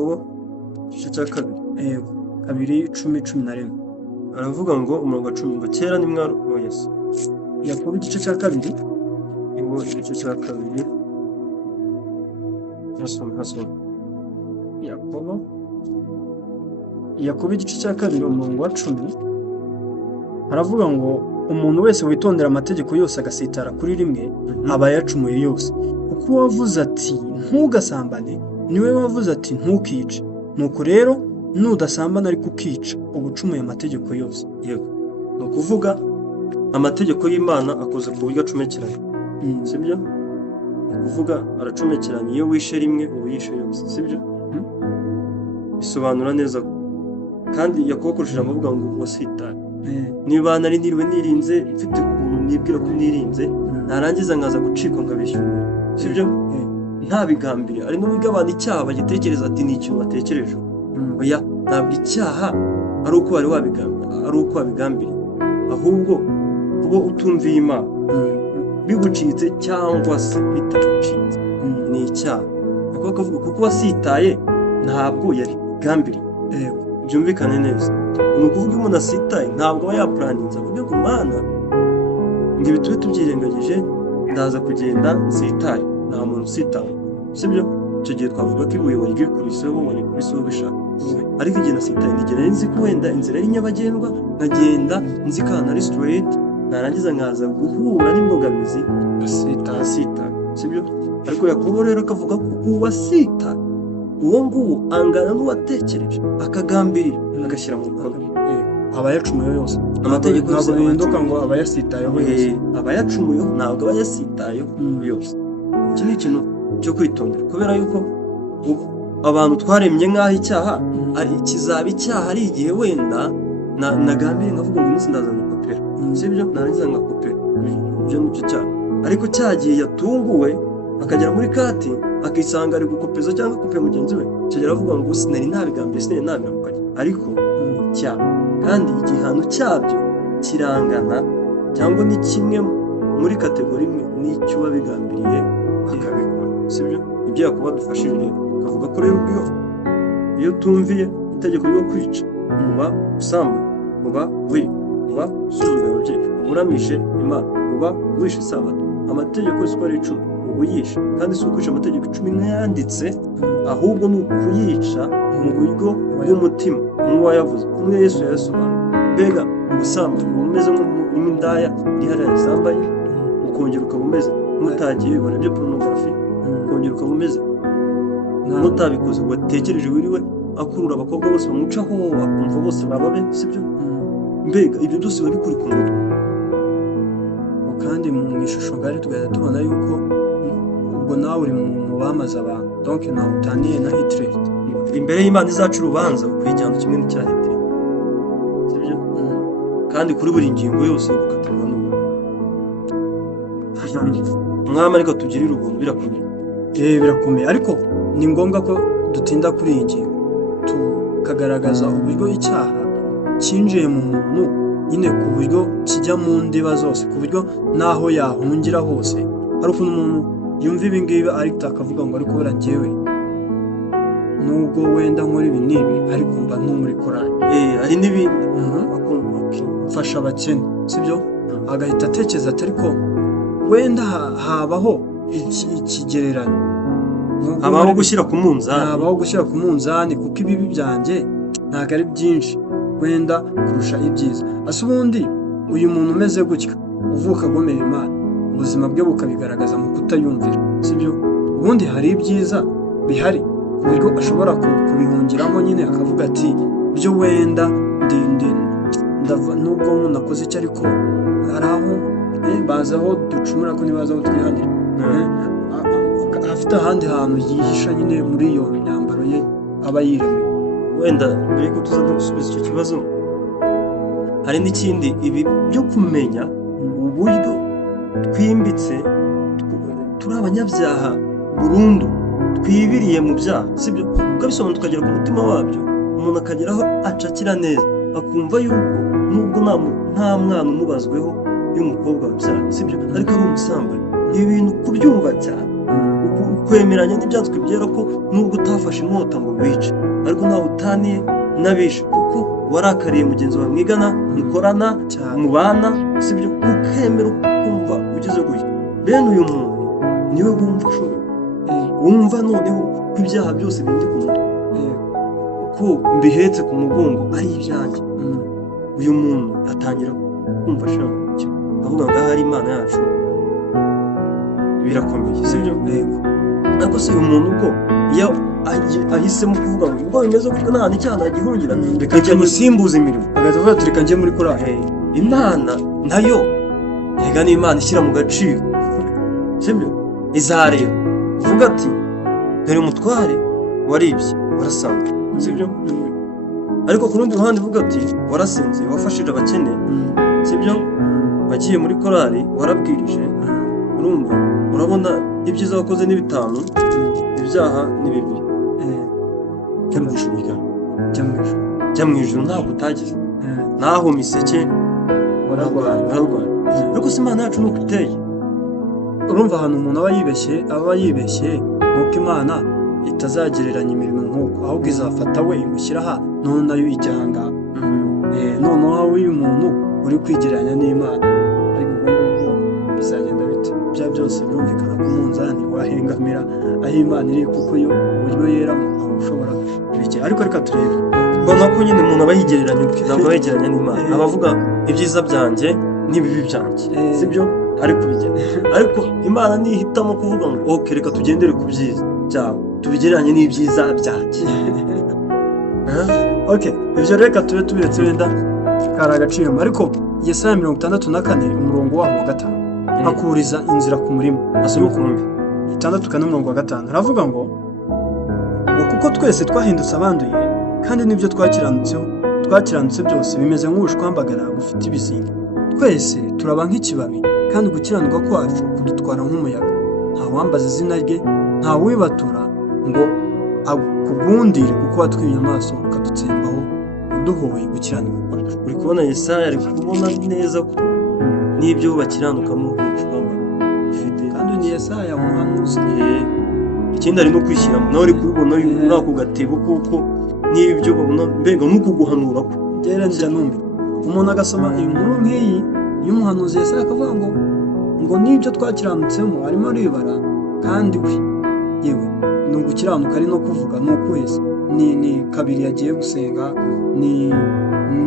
Yakobo igice cya kabiri. Yego 2:10-11. Aravuga ngo umurongo wa 10 ngo kera nimwarokoye se. Yakobo igice cya kabiri. Ingo igice cya kabiri. Hasoma. Yakobo igice cya kabiri umurongo wa 10 haravuga ngo umuntu wese witondera amategeko yose agasitara kuri rimwe aba yacumuye yose, kuko wavuze ati ntugasambane niwe wavuze ati ntukice, nuko rero nudasambana ariko ukica uba ucumuye amategeko yose. Yego, ni ukuvuga amategeko y'Imana akoze ku buryo acomekeranye, sibyo? Ni ukuvuga aracomekeranye, iyo wishe rimwe uba yishe yose, sibyo? Bisobanura neza kandi Yakobo akoresheje amavuga ngo wasitara. Niba nari niriwe nirinze mfite ukuntu nibwira ko nirinze, narangiza nkaza gucikwa ngabishyura, sibyo? Nta bigambire. Ari n'ubwo abantu icyaha bagitekereza ati ni ikintu batekereje. Oya, ntabwo icyaha ari uko wari wabigambiriye, ahubwo kuba utumviye Imana bigucitse cyangwa se bitagucitse ni icyaha. Kuko akavuga kuko wasitaye ntabwo yari bigambiriye. Byumvikane neza. Ni ukuvuga umuntu asitaye ntabwo aba yapuraninze, avuga ngo Mana ngo ibi tube tubyirengagije ndaza kugenda nsitaye. Nta muntu usitaye, sibyo? Icyo gihe twavuga ko ibuye warikuriseho bishaka. Ariko igihe nasitaye nigera nzi ko wenda inzira ari nyabagendwa, nkagenda nzi ko ahantu ari straight, narangiza nkaza guhura n'imbogamizi asitaye, sibyo? Ariko Yakobo rero akavuga ko uwasita uwo nguwo angana n'uwatekereje akagambirira agashyira mu bikorwa, aba yacumuye yose. Amategeko yose bihinduka ngo aba yasitayeho yose, aba yacumuyeho ntabwo aba yasitayeho yose. Iki ni ikintu cyo kwitondera, kubera yuko abantu twaremye nk'aho icyaha kizaba icyaha ari igihe wenda nagambiriye nkavuga ngo umunsi ndaza ngakopera, sibyo? Narangiza ngakopera, ibyo nicyo cyaha. Ariko cya gihe yatunguwe akagera muri kati akisanga ari gukopeza cyangwa akopera mugenzi we, kigera avuga ngo sinari nabigambiriye, sinari nabimukanye, ariko icyaha kandi igihano cyabyo kirangana cyangwa ni kimwe muri kategori imwe n'icyo wabigambiriye akabikora, sibyo? Ibyo Yakobo adufashije rero akavuga ko rero iyo utumviye itegeko ryo kwica uba usambana, uba usuzugura ababyeyi, uramishe Imana, uba wishe Isabato. Amategeko yose uko ari 10 uba uyishe, kandi si ukwica amategeko 10 nk'ayanditse, ahubwo ni ukuyica mu buryo bw'umutima nk'uwayavuze, umwe Yesu yayasobanuye. Mbega gusambana uba umeze nk'indaya iri hariya zambaye, ukongera ukaba umeze nk'utagiye bibona byo porunogarafi, ukongera ukaba umeze nk'utabikoze, watekereje wiriwe akurura abakobwa bose bamucaho akumva bose bababe, sibyo? Mbega ibyo byose biba bikuri ku mutwe. Kandi mu ishusho ngari tugahita tubona yuko ubwo nawe uri mu bamaze abantu, donc nawe utaniye na Hitler. Imbere y'Imana izaca urubanza ukwiye igihano kimwe n'icya Hitler, sibyo? Kandi kuri buri ngingo yose ukatirwa n'umuntu. Mwami ariko tugirire ubuntu, birakomeye. Birakomeye, ariko ni ngombwa ko dutinda kuri iyi ngingo tukagaragaza uburyo icyaha cyinjiye mu muntu, nyine ku buryo kijya mu ndiba zose, ku buryo naho yahungira hose. Hari ukuntu umuntu yumva ibi ngibi ariko akavuga ngo ariko kubera njyewe nubwo wenda nkora ibi n'ibi ariko mba muri korali, hari n'ibindi mfasha abakene, sibyo? Agahita atekereza ati ariko wenda habaho ikigereranyo, habaho gushyira ku munzani, kuko ibibi byanjye ntabwo ari byinshi wenda kurusha ibyiza. Ase ubundi uyu muntu umeze gutya uvuka agomera Imana, ubuzima bwe bukabigaragaza mu kutayumvira, sibyo? Ubundi hari ibyiza bihari ku buryo ashobora kubihungiramo, nyine akavuga ati byo wenda nubwo umuntu akoze icyo ariko hari aho baza aho ducumura ko ntibaza aho twihanira, afite ahandi hantu yihisha nyine muri iyo myambaro ye aba yiremeye. Wenda mbere yuko tuza no gusubiza icyo kibazo, hari n'ikindi, ibi byo kumenya uburyo twimbitse turi abanyabyaha burundu, twibiriye mu byaha, sibyo? Ukabisobanura tukagera ku mutima wabyo, umuntu akageraho acakira neza, akumva yuko nubwo nta mwana umubazweho y'umukobwa wabyaye, sibyo? Ariko ari umusambanyi. Ibi bintu kubyumva cyane kwemeranya n'ibyanditswe byera ko nubwo utafashe inkota ngo wice ariko nawe utaniye n'abishe kuko warakariye mugenzi wawe mwigana mukorana mubana sibyo ukemera ukumva ugize gutya bene uyu muntu niwe wumva ushobora wumva noneho ko ibyaha byose bindi ku mutwe ko mbihetse ku mugongo ari ibyanjye uyu muntu atangira kumva ashaka avuga ngo ahari Imana yacu birakomeye sibyo ariko si uyu muntu ubwo iyo ahisemo kuvuga ngo ubwo bimeze gutyo nta n'icyaha nagihungira reka njye musimbuza imirimo agavuga ati reka njye muri korali Imana nayo yega ni Imana ishyira mu gaciro sibyo izareba uvuga ati dore umutware waribye warasanga sibyo ariko ku rundi ruhande uvuga ati warasinze wafashije abakene sibyo wagiye muri korali warabwirije urumva urabona ibyiza wakoze ni 5 ibyaha ni 2 jya mu ijuru ntabwo utagize naho miseke wararwaye ariko si Imana yacu nuko iteye urumva ahantu umuntu aba yibeshye nuko Imana itazagereranya imirimo nk'uko ahubwo izafata we imushyira aha none nayo ijyanga noneho uyu muntu uri kwigereranya n'Imana ariko ubwo bizagenda bite bya byose birumvikana ku munzani wahengamira aho Imana iri kuko yo uburyo yeramo aho ushobora kubigera ariko reka turebe mbona ko nyine umuntu aba yigereranya ubwe ntabwo aba yegeranya n'Imana abavuga ibyiza byanjye n'ibibi byanjye sibyo ariko bigena ariko Imana nihitamo kuvuga ngo okay reka tugendere ku byiza byawe tubigereranye n'ibyiza byanjye okay ibyo reka tube tubiretse wenda kari agaciro ariko Yesaya 64 umurongo waho wa 5 akuriza inzira ku murima asubikumve 6:5 aravuga ngo kuko twese twahindutse abanduye kandi nibyo twakiranutse byose bimeze nk'ubushwambagara bufite ibizinga twese turaba nk'ikibabi kandi gukiranirwa kwacu kudutwara nk'umuyaga nta wambaza izina rye nta wibatura ngo akugundire kuko watwimye amaso ukadutsembaho uduhoye gukiranirwa kwacu uri kubona Yesaya ari kubona neza ko n'ibyo bakiranukamo kandi ni Yesaya umuhanuzi ikindi ari no kwishyiramo nawe uri kubibona muri ako gatebo kuko n'ibyo babona mbega nuko guhanura ko geranja numva umuntu agasoma inkuru nk'iyi y'umuhanuzi Yesaya akavuga ngo n'ibyo twakiranutsemo arimo aribara kandi we yewe ni ugukiranuka ari no kuvuga ni ukwezi ni kabiri yagiye gusenga ni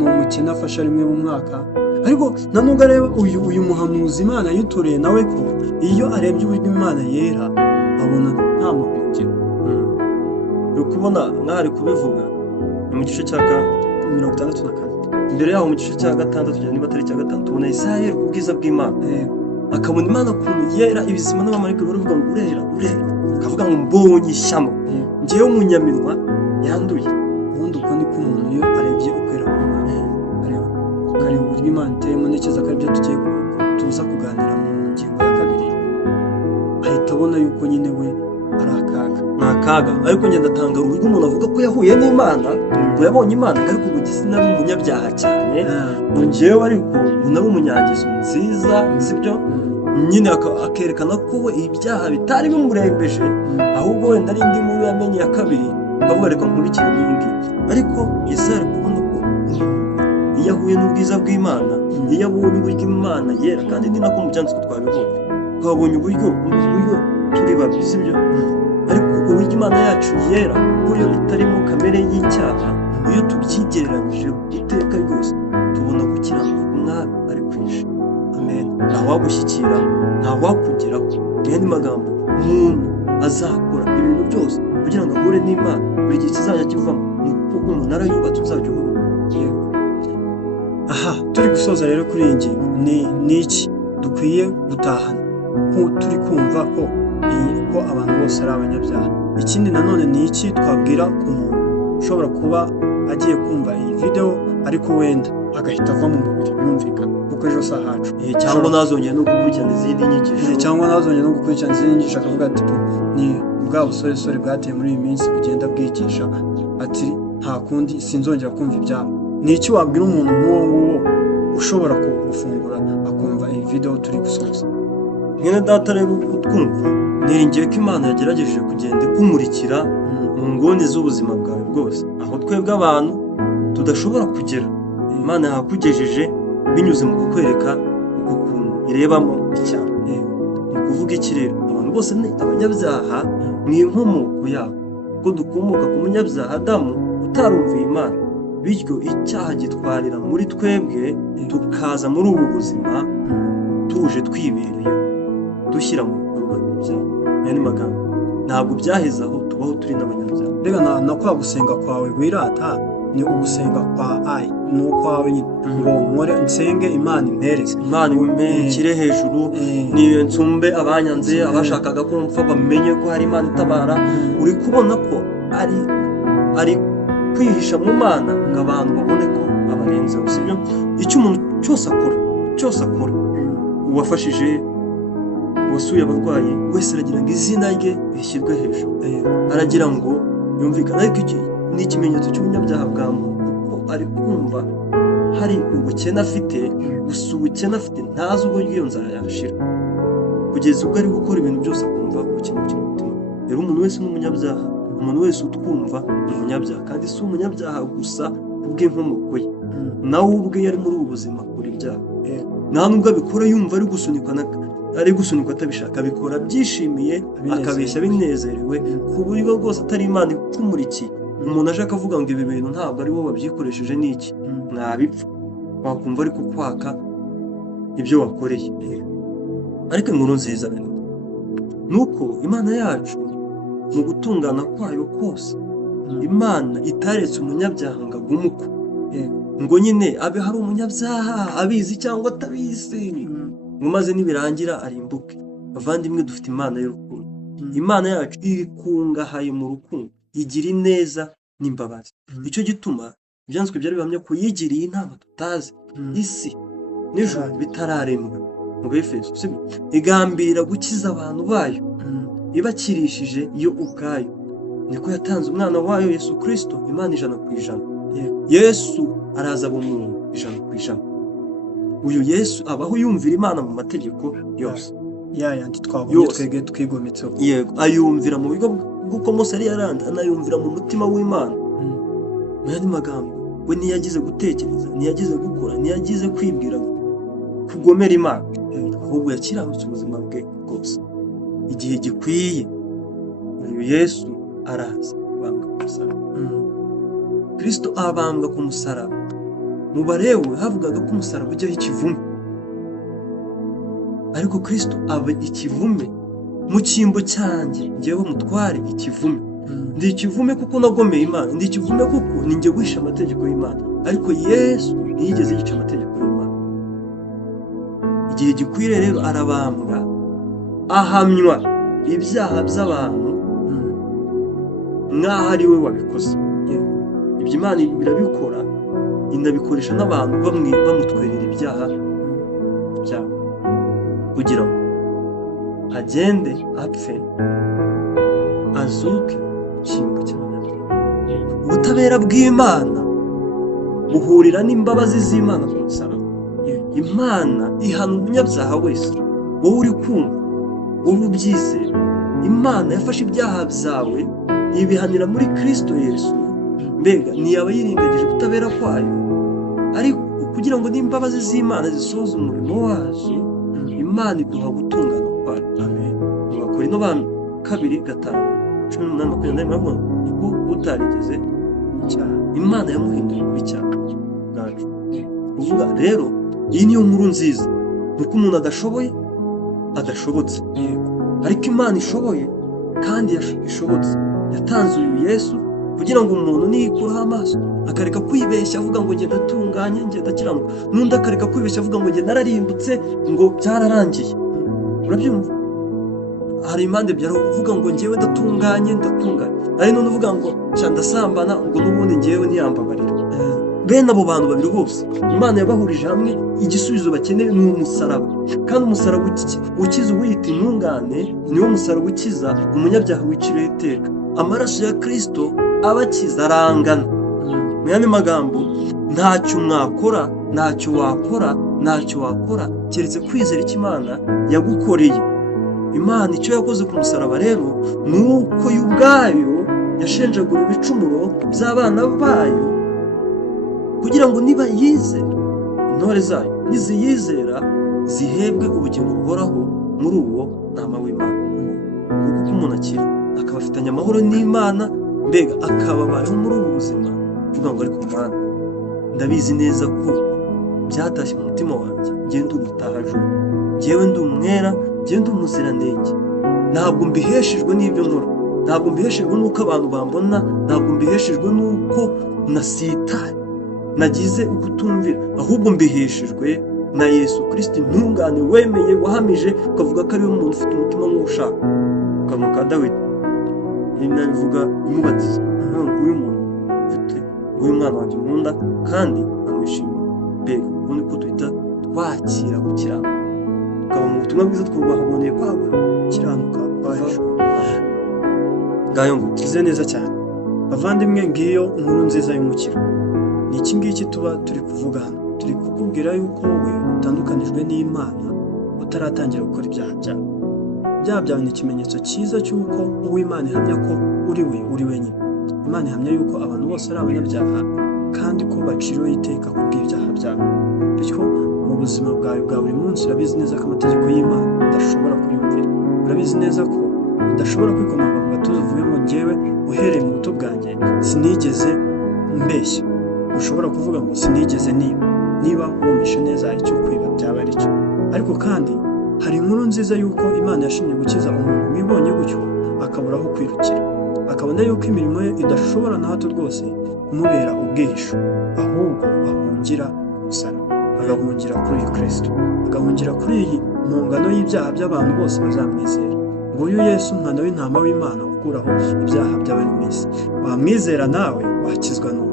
umukene afasha rimwe mu mwaka ariko nanubwo areba uyu muhanuzi Imana yitoreye nawe ko iyo arebye uburyo Imana yera abona nta mahungiro uri kubona nk'ahari kubivuga ni mu gice cya 64 imbere yaho mu gice cya 6 tugera niba atari cya 5 tubona Yesaya ubwiza bw'Imana akabona Imana ukuntu yera ibizima n'abamarayika baravuga ngo urera akavuga ngo mbonye ishyano njyewe umunyaminwa yanduye ubundi uko niko umuntu iyo arebye ukwera kw'Imana areba uburyo Imana iteyemo ntekereza ko aribyo tugiye tuza kuganira mu ngingo ya 2 ahita abona yuko nyine we ari akaga ariko ngenda atanga uburyo umuntu avuga ko yahuye n'Imana ngo yabonye Imana ariko ubu sinari umunyabyaha cyane njyewe ariko nari umunyangeso nziza sibyo nyine akerekana ko we ibyaha bitari bimurembeje ahubwo wenda ari indi nkuru yamenye ya kabiri akavuga reka nkurikire n'indi ariko Yesaya ari kubona ko iyo ahuye n'ubwiza bw'Imana iyo abonye uburyo Imana yera kandi ni nako mu byanditswe twabibonye twabonye uburyo turi babi sibyo ariko uburyo Imana yacu yera buriyo itarimo kamere y'icyaha iyo tubyigereranyije iteka ryose tubona gukiranuka umwami ari kwinshi amen ntawagushyikira ntawakugeraho n'andi magambo umuntu azakora ibintu byose kugira ngo ahure n'Imana buri gihe kizajya kivamo nuko umunara yubatse uzajya uhura aha turi gusoza rero kuri iyi ngingo ni iki dukwiye gutahana turi kumva ko abantu bose ari abanyabyaha ikindi nanone ni iki twabwira ku muntu ushobora kuba agiye kumva iyi video ariko wenda agahita ava mu mubiri yumvikana kuko ejo saha hacu cyangwa nazongera no gukurikirana izindi nyigisho akavuga ati ni bwa busoresore bwateye muri iyi minsi bugenda bwigisha ati nta kundi sinzongera kumva ibyabo ni iki wabwira umuntu nk'uwo ushobora gufungura akumva iyi video turi gusoza mwene data rero utwumva, niringiye ko Imana yagerageje kugenda ikumurikira mu nguni z'ubuzima bwawe bwose, aho twebwe abantu tudashobora kugera. Imana yakugejeje binyuze mu kukwereka ukuntu irebamo icyaha. Ni ukuvuga iki rero? Abantu bose ni abanyabyaha mu inkomoko yabo, ko dukomoka ku munyabyaha Adamu utarumviye Imana, bityo icyaha gitwarira muri twebwe, tukaza muri ubu buzima tuje twibereye dushyira mu bikorwa ibyaha. Aya ni magambo, ntabwo byaheze aho tubaho turi n'abanyabyaha. Mbega na kwa gusenga kwawe wirata ni ugusenga kwa ni ukwawe nyine, ngo nkore nsenge Imana impereze, Imana imperekere hejuru, niyo nsumbe abanyanze, abashakaga ko mpfa bamenye ko hari Imana itabara. Uri kubona ko ari kwihisha mu Mana ngo abantu babone ko abarenzeho, sibyo? Icyo umuntu cyose akora, uwafashije, uwasuye abarwayi wese aragira ngo izina rye rishyirwe hejuru, aragira ngo yumvikane. Ariko iki ni ikimenyetso cy'ubunyabyaha bwa muntu, kuko ari kumva hari ubukene afite, gusa ubukene afite ntazi uburyo iyo nzara yashira, kugeza ubwo ari gukora ibintu byose akumva ubukene bukiri umutima. Rero umuntu wese ni umunyabyaha, umuntu wese utwumva ni umunyabyaha, kandi si umunyabyaha gusa kubw'inkomoko ye, nawe ubwe yari muri ubu buzima akora ibyaha. Nta nubwo abikora yumva ari gusunikwa atabishaka, abikora byishimiye, akabeshya binezerewe, ku buryo rwose atari Imana ikumurikiye. Umuntu aje akavuga ngo ibi bintu ntabwo ari wowe wabyikoresheje, n'iki ntabipfa, wakumva ari kukwaka ibyo wakoreye. Ariko inkuru nziza ni uko Imana yacu mu gutungana kwayo kose, Imana itaretse umunyabyaha ngo agume uko, ngo nyine abe hari umunyabyaha abizi cyangwa atabizi, ngo maze nibirangira arimbuke. Bavandimwe, dufite Imana y'urukundo. Imana yacu ikungahaye mu rukundo, igira ineza n'imbabazi. Nicyo gituma ibyanditswe byari bihamya ko yigiriye inama tutazi, isi n'ijuru bitararemwa, mu Befeso, sibyo? Igambira gukiza abantu bayo ibakirishije yo ubwayo. Niko yatanze umwana wayo Yesu Kristo, Imana 100%. Yesu araza aba umuntu 100%. Uyu Yesu abaho yumvira Imana mu mategeko yose, yandi twabonye twege twigometseho. Yego, ayumvira mu bigo bw'uko Mose yari yaranda, anayumvira mu mutima w'Imana. Mu yandi magambo, we ntiyagize gutekereza, ntiyagize gukora, ntiyagize kwibwira kugomera Imana, ahubwo yakiranutse ubuzima bwe bwose. Igihe gikwiye uyu Yesu araza abambwa ku musaraba. Kristo abambwa ku musaraba. Mu Balewi havugaga ko umusaraba ujyaho ikivume, ariko Kristo aba ikivume mu cyimbo cyanjye, njyewe mutware ikivume. Ndi ikivume kuko nagomeye Imana, ndi ikivume kuko ninjye wishe amategeko y'Imana, ariko Yesu ntiyigeze yica amategeko y'Imana. Igihe gikwiriye rero arabambwa, ahamywa ibyaha by'abantu nk'aho ari we wabikoze. Ibyo Imana birabikora, inabikoresha n'abantu bamutwerera ibyaha byabo, kugira ngo agende apfe, azuke icyimbo cy'abanyabyaha. Ubutabera bw'Imana buhurira n'imbabazi z'Imana ku musaraba. Imana ihana umunyabyaha wese, wowe uri kumva, wowe ubyizera. Imana yafashe ibyaha byawe ibihanira muri Kristo Yesu. Mbega ntiyaba yirengagije ubutabera kwayo? Ariko kugira ngo n'imbabazi z'Imana zisohoze umurimo wazo, Imana iduha gutungana kwayo. Amen. Abakorinto ba 2:5-18 baravuga ngo utarigeze icyaha, Imana yamuhinduye kuba icyaha bwacu. Uvuga rero, iyi niyo nkuru nziza, nuko umuntu adashobotse, ariko Imana ishoboye kandi ishobotse. Yatanze uyu Yesu kugira ngo umuntu niyikuraho amaso akareka kwibeshya avuga ngo ngenda atunganye, ngenda akiranuka, n'undi akareka kwibeshya avuga ngo ngenda nararimbutse, ngo byararangiye. Urabyumva? Hari impande byaro uvuga ngo ngewe ndatunganye, ari none uvuga ngo ndasambana, ngo n'ubundi ngewe ntiyambabarira. Bene abo bantu babiri bose Imana yabahurije hamwe, igisubizo bakeneye ni umusaraba. Kandi umusaraba ukiza uwita intungane, niwo musaraba ukiza umunyabyaha wiciriwe iteka. Amaraso ya Kristo abakiza arangana. Mu yandi magambo, ntacyo wakora keretse kwizera icyo Imana yagukoreye. Imana icyo yakoze ku musaraba rero ni uko yo ubwayo yashenjagura ibicumuro by'abana bayo kugira ngo niba yizera, intore zayo niziyizera zihebwe ubugingo buhoraho muri uwo ntama w'Imana. Kuko umuntu akira akaba afitanye amahoro n'Imana, mbega akaba abayeho muri ubu buzima, kuvuga ngo ariko Mana ndabizi neza ko byatashye mu mutima wanjye, ngende umutahajuru, njyewe ndi umwera, njyewe ndi umuziranenge, ntabwo mbiheshejwe n'ibyo nkora, ntabwo mbiheshejwe n'uko abantu bambona, ntabwo mbiheshejwe n'uko nasitaye nagize ukutumvira, ahubwo mbiheshejwe na Yesu Kristo intungane, wemeye, wahamije, ukavuga ko ari we muntu ufite umutima nk'ushaka. Akanwa ka Dawidi nabivuga imubatiza, uyu muntu ufite uyu mwana wanjye nkunda kandi namwishimiye. Mbega ubu niko duhita twakira gukiranuka, tukaba mu butumwa bwiza twubahaboneye kwagura gukiranuka kwacu. Ngayo ngo kize neza cyane bavandimwe, ngiyo inkuru nziza y'umukiro. Ni iki ngiki tuba turi kuvuga hano, turi kukubwira yuko wowe utandukanijwe n'Imana utaratangira gukora ibyaha byawe. Ibyaha byawe ni ikimenyetso cyiza cy'uko uw'Imana ihamya ko uri wenyine. Imana ihamya yuko abantu bose ari abanyabyaha kandi ko baciriweho iteka kubw'ibyaha byabo. Bityo mu buzima bwawe bwa buri munsi urabizi neza ko amategeko y'Imana udashobora kuyumvira. Urabizi neza ko udashobora kwikomanga mu gatuza uvuge ngo njyewe uhereye mu buto bwanjye sinigeze mbeshya. Ushobora kuvuga ngo sinigeze niba wumvishe neza icyo kwiba byaba ari cyo. Ariko kandi hari inkuru nziza yuko Imana yashimye gukiza umuntu wibonye gutyo akabura aho kwirukira, akabona yuko imirimo ye idashobora na hato rwose kumubera ubwihisho, ahubwo ahungira umusaraba, agahungira kuri Kristo, agahungira kuri iyi mpongano y'ibyaha by'abantu bose bazamwizera. Nguyu Yesu umwana w'intama w'Imana ukuraho ibyaha by'abari mu isi. Wamwizera nawe wakizwa n'ubu.